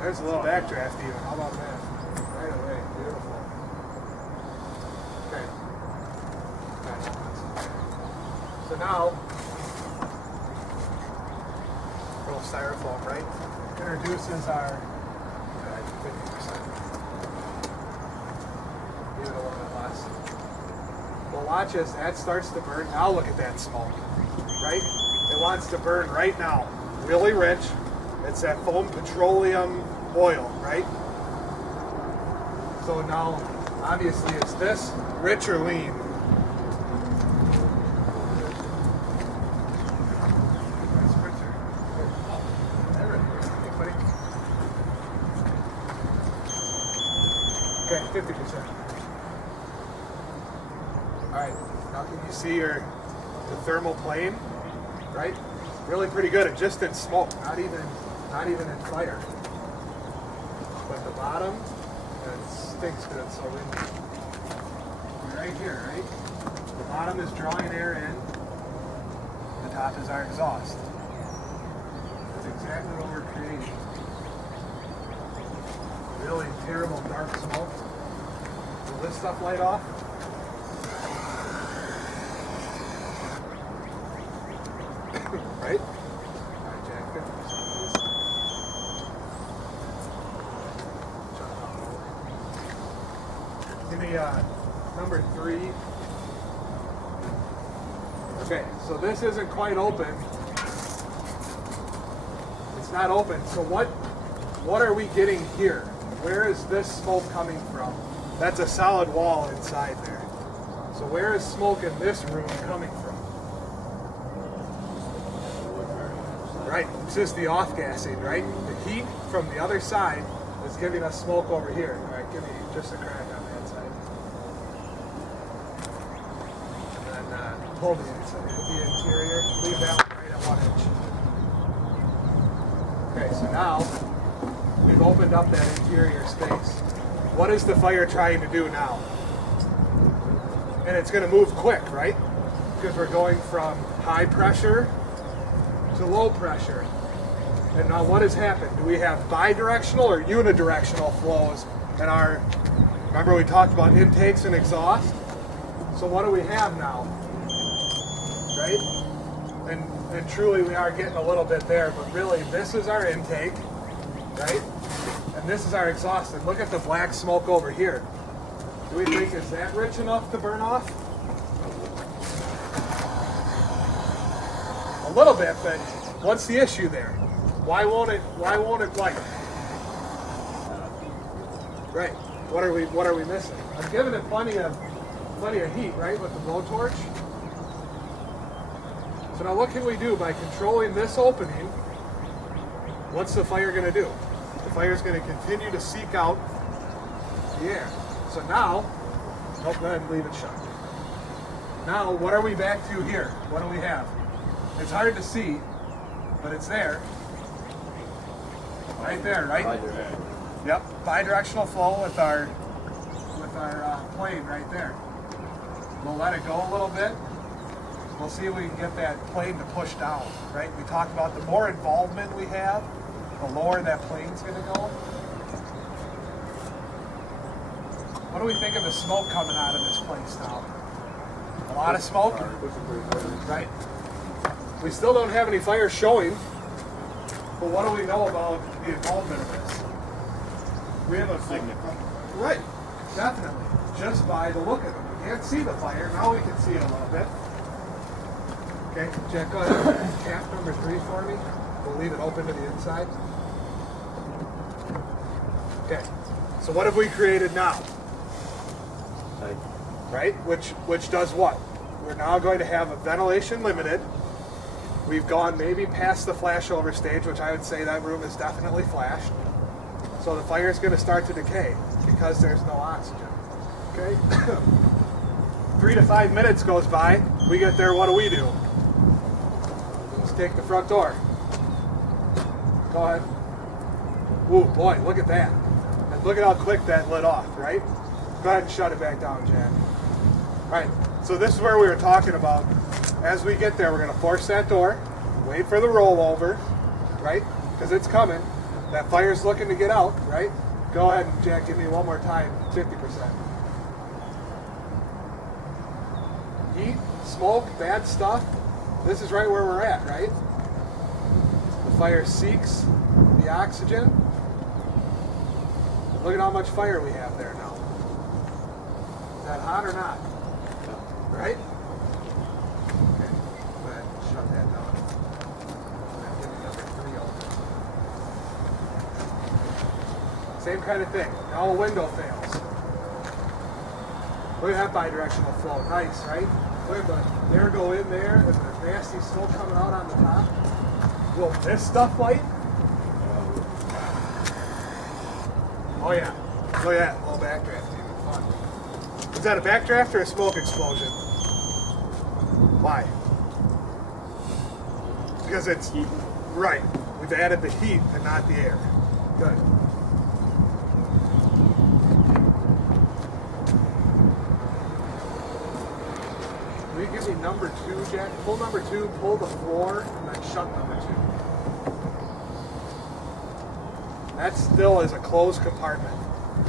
There's a little backdraft even. How about that? Right away. Beautiful. Okay. So now, little styrofoam, right? Introduces our 50%. Give it a little bit less. Well, watch as that starts to burn. Now look at that smoke, right? It wants to burn right now. Really rich. It's that foam petroleum oil, right? So now, obviously, is this rich or lean? Okay, 50%. All right, now can you see the thermal plane, right? Really pretty good. It just in smoke, not even in fire. But the bottom, it stinks because it's so windy. Right here, right? The bottom is drawing air in. The top is our exhaust. That's exactly what we're creating. Really terrible dark smoke. Will this stuff light off? Right? Alright, Jack, 50%. Give me number 3. Okay, so this isn't quite open. It's not open. So what are we getting here? Where is this smoke coming from? That's a solid wall inside there. So where is smoke in this room coming from? Right, it's just the off-gassing, right? The heat from the other side is giving us smoke over here. All right, give me just a crack on that side. And then pull the interior, leave that one right at 1 inch. Okay, so now we've opened up that interior space. What is the fire trying to do now? And it's going to move quick, right? Because we're going from high pressure to low pressure. And now what has happened? Do we have bidirectional or unidirectional flows in our, remember we talked about intakes and exhaust? So what do we have now? Right? And truly we are getting a little bit there, but really this is our intake, right? And this is our exhaust. And look at the black smoke over here. Do we think, is that rich enough to burn off? A little bit, but what's the issue there? Why won't it light? Right. What are we missing? I'm giving it plenty of heat, right, with the blowtorch. So now what can we do by controlling this opening? What's the fire going to do? The fire is going to continue to seek out the air. So now, go ahead and leave it shut. Now, what are we back to here? What do we have? It's hard to see, but it's there. Right there, right? Yep, bidirectional flow with our plane right there. We'll let it go a little bit. We'll see if we can get that plane to push down, right? We talked about the more involvement we have, the lower that plane's going to go. What do we think of the smoke coming out of this place now? A lot of smoke, right? We still don't have any fire showing, but what do we know about the involvement of this? We have a signal. Right, definitely. Just by the look of it. We can't see the fire, now we can see it a little bit. Okay, Jack, go ahead. Cap number 3 for me. We'll leave it open to the inside. Okay, so what have we created now? Right, which does what? We're now going to have a ventilation limited. We've gone maybe past the flashover stage, which I would say that room is definitely flashed. So the fire is going to start to decay because there's no oxygen. Okay? 3 to 5 minutes goes by. We get there, what do? Let's take the front door. Go ahead. Ooh, boy, look at that. And look at how quick that lit off, right? Go ahead and shut it back down, Jack. All right, so this is where we were talking about. As we get there, we're going to force that door, wait for the rollover, right? Because it's coming. That fire's looking to get out, right? Go ahead and Jack, give me one more time, 50%. Heat, smoke, bad stuff. This is right where we're at, right? The fire seeks the oxygen. Look at how much fire we have there now. Is that hot or not? Right? Okay, go ahead and shut that down. Give me number 3 open. Same kind of thing. Now a window fails. Look at that bidirectional flow. Nice, right? Look at the air go in there and the nasty smoke coming out on the top. Will this stuff light? Oh yeah. Look at that. Low backdraft. Even fun. Is that a backdraft or a smoke explosion? Why? Because it's heat. Right. We've added the heat and not the air. Good. Will you give me number 2, Jack? Pull number 2, pull the floor, and then shut number 2. That still is a closed compartment,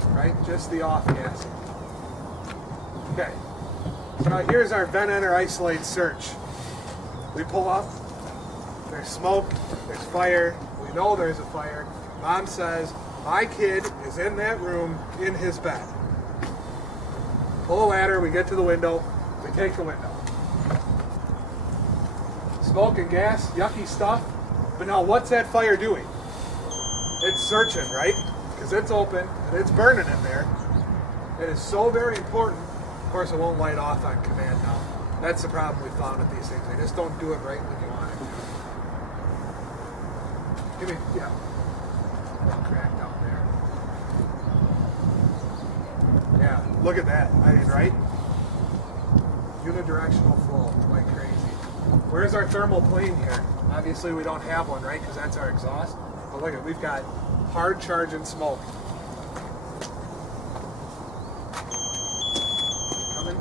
right? Just the off gassing. Okay. So now here's our vent enter isolate search. We pull up, there's smoke, there's fire, we know there's a fire. Mom says, my kid is in that room in his bed. Pull a ladder, we get to the window, we take the window. Smoke and gas, yucky stuff. But now what's that fire doing? It's searching, right? Because it's open and it's burning in there. It is so very important. Of course, it won't light off on command now. That's the problem we found with these things. They just don't do it right when you want it to. Give me, yeah. That crack down there. Yeah, look at that. I mean, right? Unidirectional flow, like crazy. Where's our thermal plane here? Obviously, we don't have one, right? Because that's our exhaust. But look at, we've got hard charge and smoke. Coming.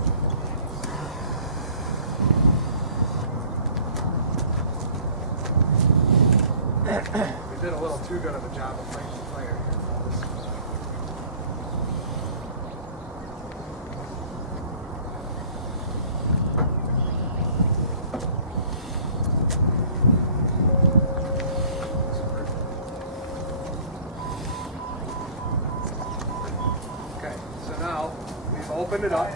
We did a little too good of a job of fighting the fire here, fellas. Opened it up.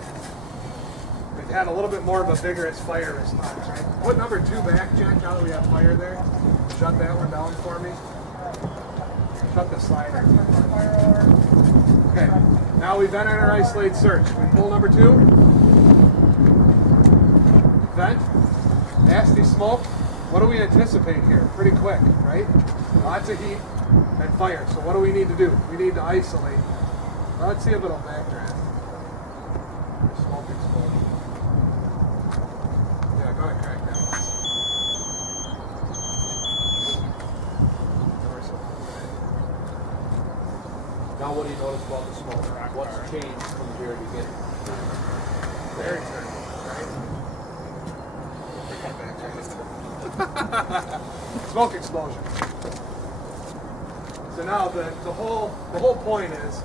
We've had a little bit more of a vigorous fire response, right? Put number 2 back, Jack, now that we have fire there. Shut that one down for me. Shut the slider. Okay, now we've vent enter isolate search. We pull number 2. Vent. Nasty smoke. What do we anticipate here? Pretty quick, right? Lots of heat and fire. So what do we need to do? We need to isolate. Well, let's see if it'll backdraft. Smoke explosion. Yeah, go ahead, crack that one. Now what do you notice about the smoke? What's changed from here to get Very turbulent, right? Smoke explosion. So now the whole point is,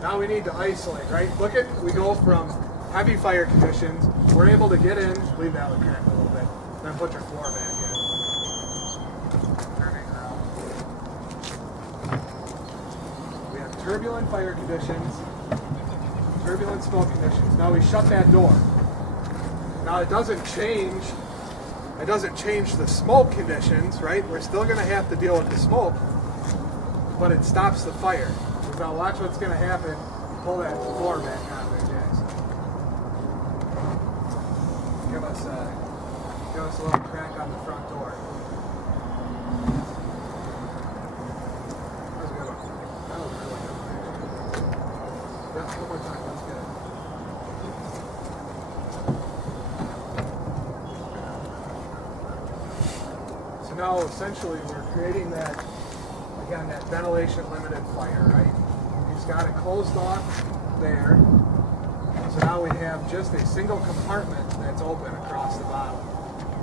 now we need to isolate, right? Look at, we go from heavy fire conditions, we're able to get in, leave that one cracked a little bit, then put your floor back in. Turning around. We have turbulent fire conditions, turbulent smoke conditions. Now we shut that door. Now it doesn't change the smoke conditions, right? We're still gonna have to deal with the smoke, but it stops the fire. Now watch what's going to happen. Pull that floor back on there, Jackson. Give us a little crack on the front door. That was a good one. That was really good. Yeah, one more time. That's good. So now essentially we're creating that, again, that ventilation limited fire, right? He's got it closed off there. So now we have just a single compartment that's open across the bottom.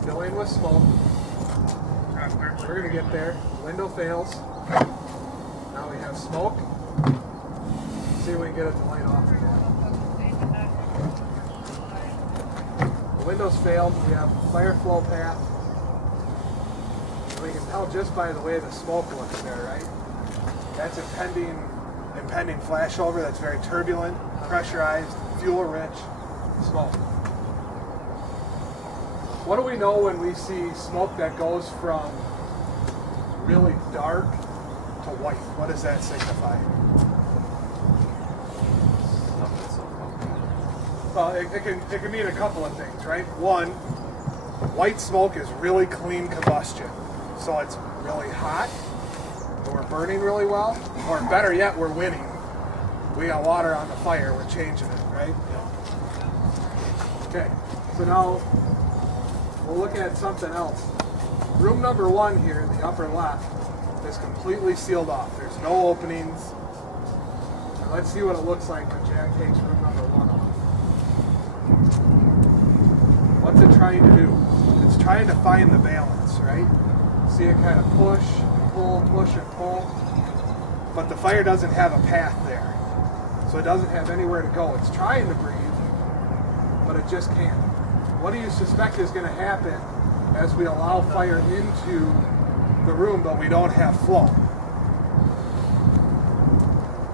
Filling with smoke. We're going to get there. Window fails. Now we have smoke. See if we can get it to light off again. The windows failed. We have fire flow path. We can tell just by the way the smoke looks there, right? That's impending flashover. That's very turbulent, pressurized, fuel-rich smoke. What do we know when we see smoke that goes from really dark to white? What does that signify? Well, it can mean a couple of things, right? One, white smoke is really clean combustion. So it's really hot, and we're burning really well, or better yet, we're winning. We got water on the fire, we're changing it, right? Okay, so now we'll look at something else. Room number 1 here in the upper left is completely sealed off. There's no openings. And let's see what it looks like when Jack takes room number 1 off. What's it trying to do? It's trying to find the balance, right? See it kind of push and pull, but the fire doesn't have a path there. So it doesn't have anywhere to go. It's trying to breathe, but it just can't. What do you suspect is going to happen as we allow fire into the room, but we don't have flow?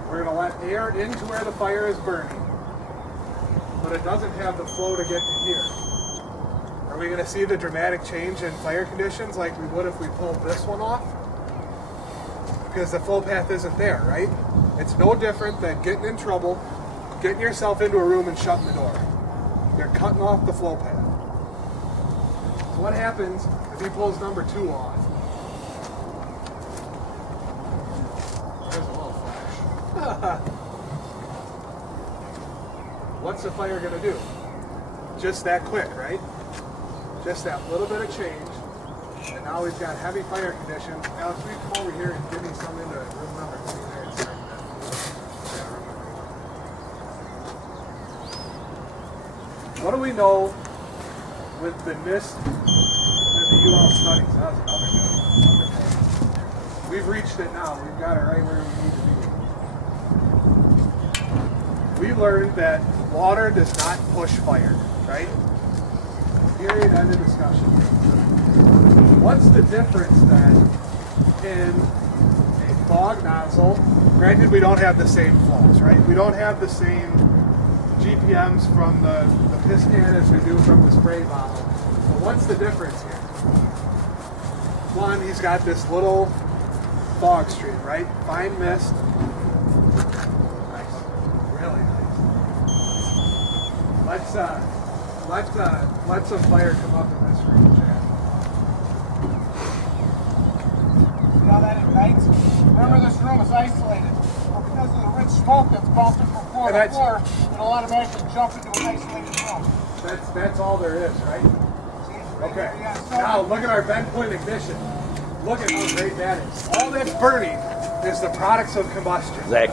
We're going to let air into where the fire is burning, but it doesn't have the flow to get to here. Are we going to see the dramatic change in fire conditions like we would if we pulled this one off? Because the flow path isn't there, right? It's no different than getting in trouble, getting yourself into a room and shutting the door. You're cutting off the flow path. So what happens if he pulls number 2 off? There's a little flash. What's the fire going to do? Just that quick, right? Just that little bit of change, and now we've got heavy fire conditions. Alex, will you come over here and give me some into room number 3 there and start that? Yeah, room number 1. What do we know with the NIST and the UL studies? That was another good. We've reached it now. We've got it right where we need to be. We learned that water does not push fire, right? Period, end of discussion. What's the difference then in a fog nozzle? Granted, we don't have the same flows, right? We don't have the same GPMs from the piss can as we do from the spray bottle. But what's the difference here? One, he's got this little fog stream, right? Fine mist. Nice. Really nice. Let some fire come up in this room, Jack. See how that ignites? Remember, this room is isolated. Well, because of the rich smoke that's bouncing from floor to floor, it'll automatically jump into an isolated room. That's all there is, right? See? Okay. Now look at our bend point ignition. Look at how great that is. All that's burning is the products of combustion. Zach.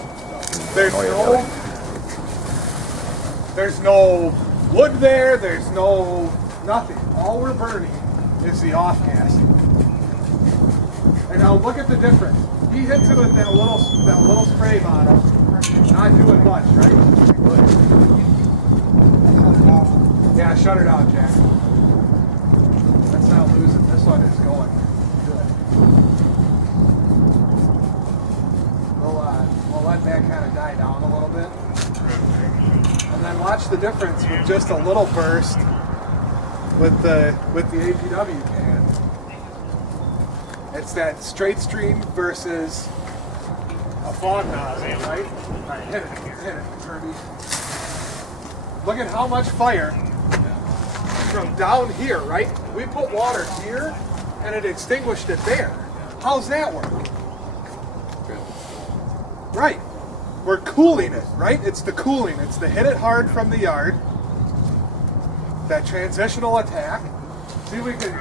There's no wood there, there's no nothing. All we're burning is the off gas. And now look at the difference. He hits it with that little spray bottle, not doing much, right? Yeah, shut her down, Jack. Let's not lose it. This one is going good. We'll let that kind of die down a little bit. And then watch the difference with just a little burst with the APW can. It's that straight stream versus a fog nozzle, right? All right, hit it, Kirby. Look at how much fire from down here, right? We put water here and it extinguished it there. How's that work? Right. We're cooling it, right? It's the cooling. It's the hit it hard from the yard. That transitional attack. See if we can,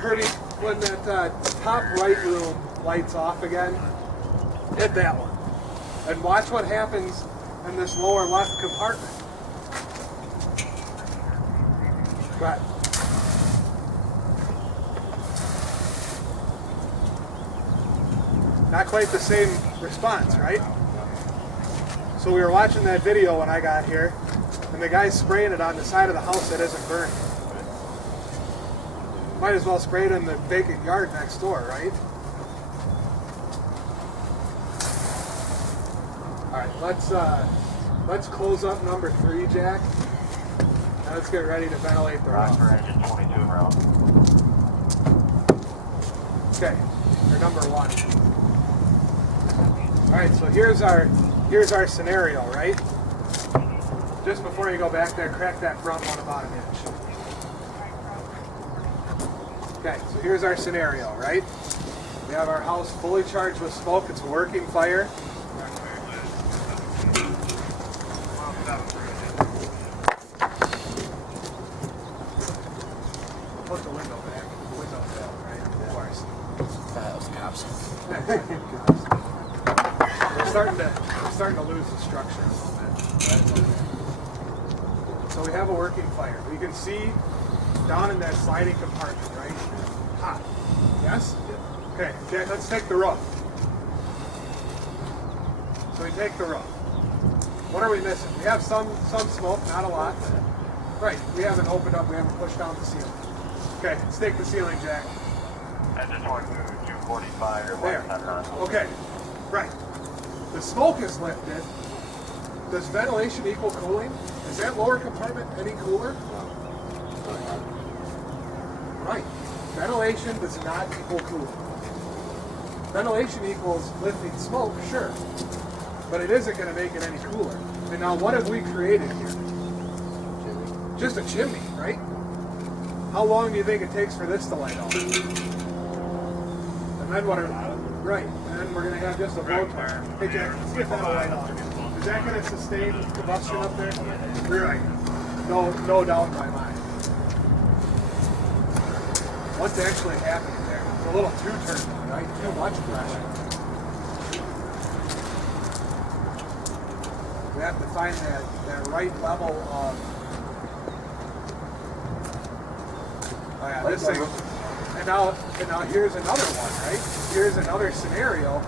Kirby, when that top right room lights off again, hit that one. And watch what happens in this lower left compartment. Go ahead. Not quite the same response, right? So we were watching that video when I got here, and the guy's spraying it on the side of the house that isn't burning. Might as well spray it in the vacant yard next door, right? All right, let's close up number 3, Jack. Now let's get ready to ventilate the roof. Engine 22 en route. Okay, or number 1. All right, so here's our scenario, right? Just before you go back there, crack that front one about an inch. Okay, so here's our scenario, right? We have our house fully charged with smoke. It's a working fire. Put the window back. The window's down, right? Of course. Those cops. We're starting to lose the structure a little bit. So we have a working fire. We can see down in that sliding compartment, right? Hot. Yes? Okay, Jack, let's take the roof. So we take the roof. What are we missing? We have some smoke, not a lot. Right, we haven't opened up, we haven't pushed down the ceiling. Okay, let's take the ceiling, Jack. Engine 245 or There. 110 Okay, right. The smoke is lifted. Does ventilation equal cooling? Is that lower compartment any cooler? Right. Ventilation does not equal cooling. Ventilation equals lifting smoke, sure. But it isn't going to make it any cooler. And now what have we created here? Just a chimney, right? How long do you think it takes for this to light up? And then what are... Right. And then we're going to have just a blowtorch. Hey, Jack, see if that'll light up. Is that going to sustain combustion up there? Right. No doubt in my mind. What's actually happening there? It's a little too turbulent, right? Too much pressure. We have to find that right level of... Oh yeah, this thing... And now here's another one, right? Here's another scenario.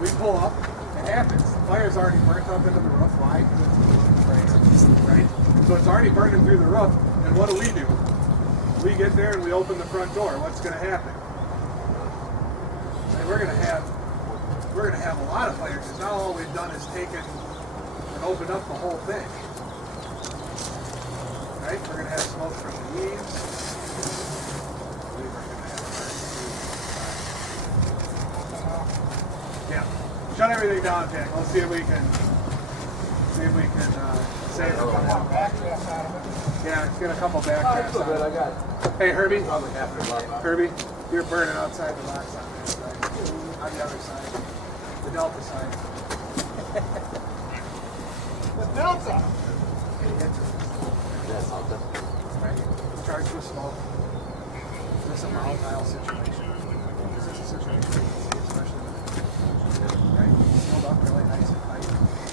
We pull up, it happens. The fire's already burnt up into the roof. Why? Because it's right? So it's already burning through the roof. And what do? We get there and we open the front door. What's going to happen? And we're going to have a lot of fires because now all we've done is taken and opened up the whole thing. Right? We're going to have smoke from the eaves. Yeah. Shut everything down, Jack. Let's see if we can save a couple. Yeah, let's get a couple back. Good, I got it. Hey, Herbie. Probably half your luck. Herbie, you're burning outside the box on that side. On the other side. The Delta side. The Delta. That's all good. Right? Charged with smoke. This is a volatile situation. This is a situation you can see, especially with right? Sealed up really nice and tight.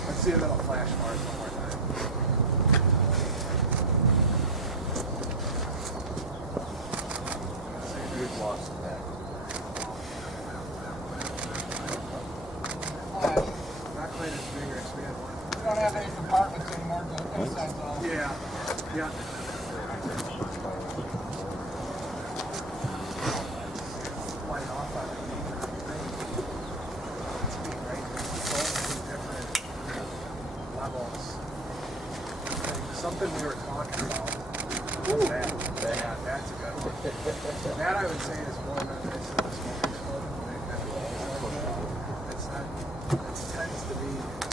Let's see a little flash bars one more time. We've lost that. Not quite as vigorous. We had one. We don't have any compartments anymore. The inside's all. Yeah. Yeah. Light off on it. It's neat, right? It's all different levels. Something we were talking about. What's that? Yeah, that's a good one. That I would say is more than this is the smoking smoke. It's not. It tends to be not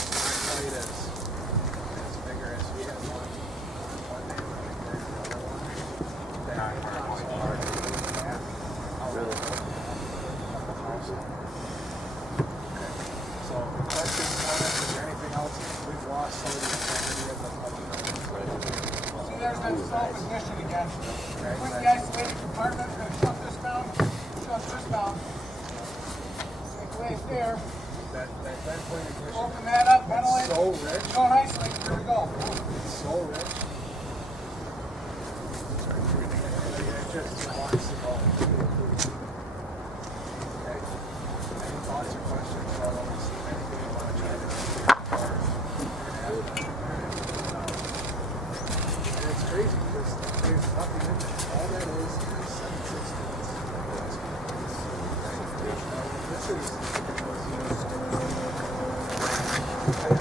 quite as vigorous. We had one neighborhood there, the other one. That was hard. Really? Okay. So, questions, comments, is there anything else? We've lost some of the integrity of the See, there's that slow position again. Okay, With the that's- isolated compartment, we're going to shut this down, shut this down. Take away it there. that vent point ignition. Open that up, ventilate. It's so rich. Don't isolate. Here we go. It's so rich. It just wants to go. Okay. Any thoughts or questions?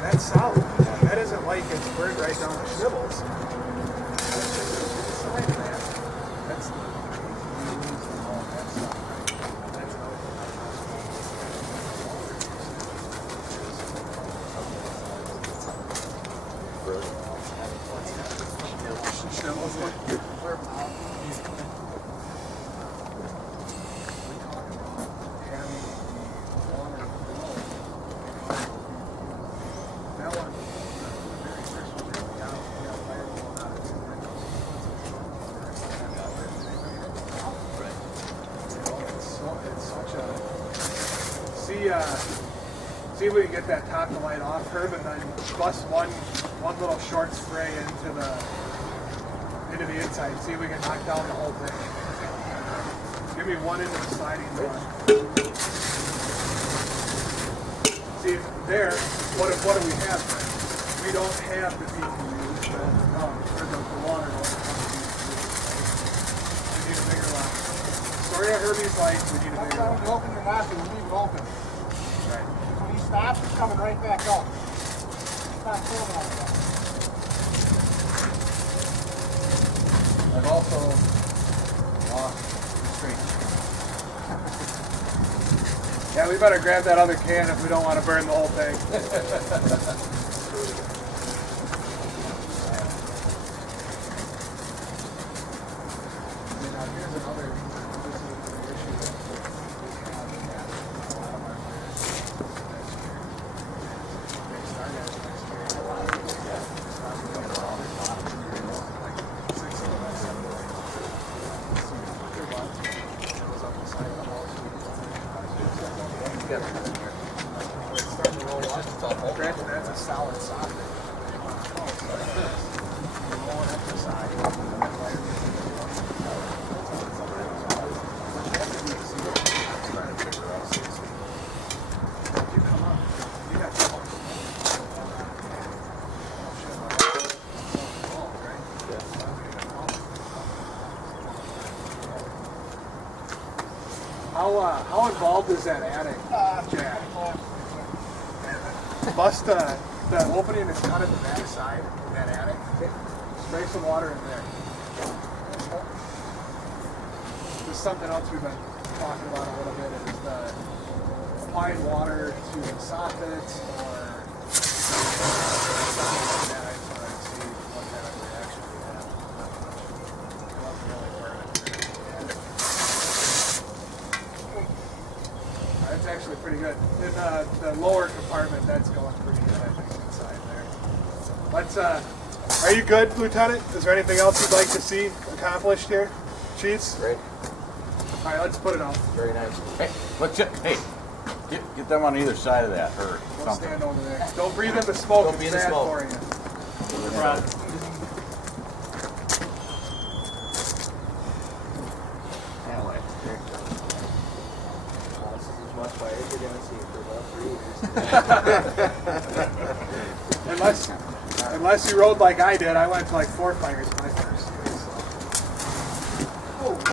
That's solid. That isn't like it's burned right down the snivels. That's see if we can get that top to light off, Herb, and then bust one little short spray into the inside. See if we can knock down the whole thing. Give me one into the sliding door. See there, what do we have? We don't have the PPUs, or the water. We need a bigger lock. Sorry, Herbie's like, we need a bigger lock. When you open your nostril, leave it open. Right. When he stops, it's coming right back out. It's not filling like that. I've also lost strength. Yeah, we better grab that other can if we don't want to burn the whole thing. Here's another issue that we have a lot of our they started next year. Like 6 of them, 7 of them. It was up the side of the house. It's starting to roll up. Granted, that's a solid socket. You're rolling up the side. You come up. You got trouble. How involved is that attic, Jack? Bust the opening is cut at the back side of that attic. Spray some water in there. There's something else we've been talking about a little bit is the applying water to the soffit or something like that. I just wanted to see what kind of reaction we had. It wasn't really burning. That's actually pretty good. In the lower compartment, that's going pretty good, I think, inside there. Let's, are you good, Lieutenant? Is there anything else you'd like to see accomplished here? Chiefs? Great. All right, let's put it on. Very nice. Hey, get them on either side of that, or We'll something. stand over there. Don't breathe in the smoke. Don't It's breathe in the bad smoke. for you. No problem. Anyway, this is as much fire as you're going to see for about 3 years. Unless you rode like I did, I went to like 4 fires.